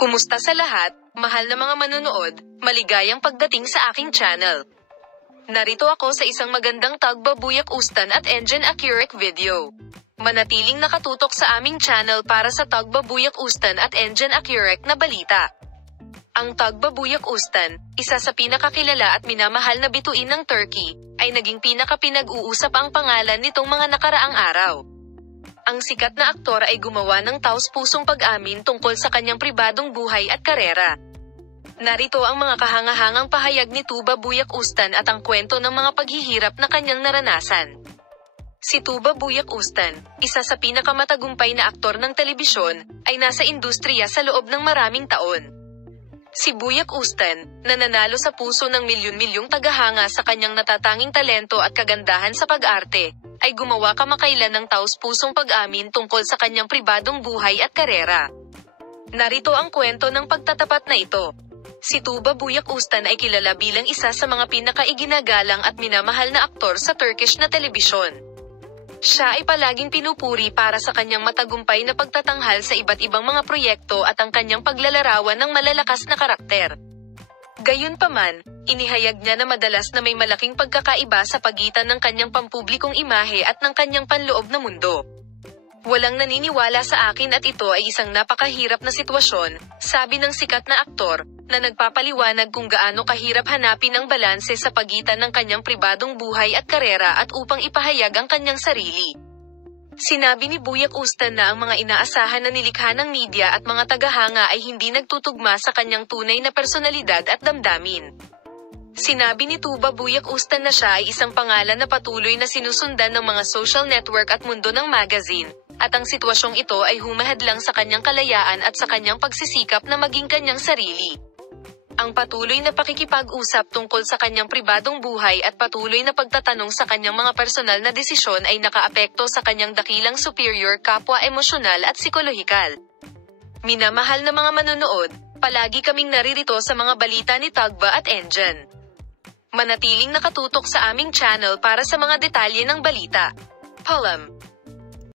Kumusta sa lahat, mahal na mga manonood, maligayang pagdating sa aking channel. Narito ako sa isang magandang Tagbabuyak Ustan at Engine Accurate video. Manatiling nakatutok sa aming channel para sa Tagbabuyak Ustan at Engine Accurate na balita. Ang Tagbabuyak Ustan, isa sa pinakakilala at minamahal na bituin ng Turkey, ay naging pinakapinag-uusap ang pangalan nitong mga nakaraang araw. Ang sikat na aktor ay gumawa ng taos-pusong pag-amin tungkol sa kanyang pribadong buhay at karera. Narito ang mga kahangahangang pahayag ni Tagbabuyak Ustan at ang kwento ng mga paghihirap na kanyang naranasan. Si Tagbabuyak Ustan, isa sa pinakamatagumpay na aktor ng telebisyon, ay nasa industriya sa loob ng maraming taon. Si Buyak Ustan, na nanalo sa puso ng milyon-milyong tagahanga sa kanyang natatanging talento at kagandahan sa pag-arte, ay gumawa kamakailan ng taos-pusong pag-amin tungkol sa kanyang pribadong buhay at karera. Narito ang kwento ng pagtatapat na ito. Si Tagbabuyak Ustan ay kilala bilang isa sa mga pinakaiginagalang at minamahal na aktor sa Turkish na telebisyon. Siya ay palaging pinupuri para sa kanyang matagumpay na pagtatanghal sa iba't ibang mga proyekto at ang kanyang paglalarawan ng malalakas na karakter. Gayunpaman, inihayag niya na madalas na may malaking pagkakaiba sa pagitan ng kanyang pampublikong imahe at ng kanyang panloob na mundo. Walang naniniwala sa akin at ito ay isang napakahirap na sitwasyon, sabi ng sikat na aktor, na nagpapaliwanag kung gaano kahirap hanapin ang balanse sa pagitan ng kanyang pribadong buhay at karera at upang ipahayag ang kanyang sarili. Sinabi ni Buyak Ustan na ang mga inaasahan na nilikha ng media at mga tagahanga ay hindi nagtutugma sa kanyang tunay na personalidad at damdamin. Sinabi ni Tagbabuyak Ustan na siya ay isang pangalan na patuloy na sinusundan ng mga social network at mundo ng magazine, at ang sitwasyong ito ay humahadlang sa kanyang kalayaan at sa kanyang pagsisikap na maging kanyang sarili. Ang patuloy na pakikipag-usap tungkol sa kanyang pribadong buhay at patuloy na pagtatanong sa kanyang mga personal na desisyon ay nakaapekto sa kanyang dakilang superior kapwa emosyonal at psikolohikal. Minamahal na mga manonood, palagi kaming naririto sa mga balita ni Tagba at Engine. Manatiling nakatutok sa aming channel para sa mga detalye ng balita. Paalam.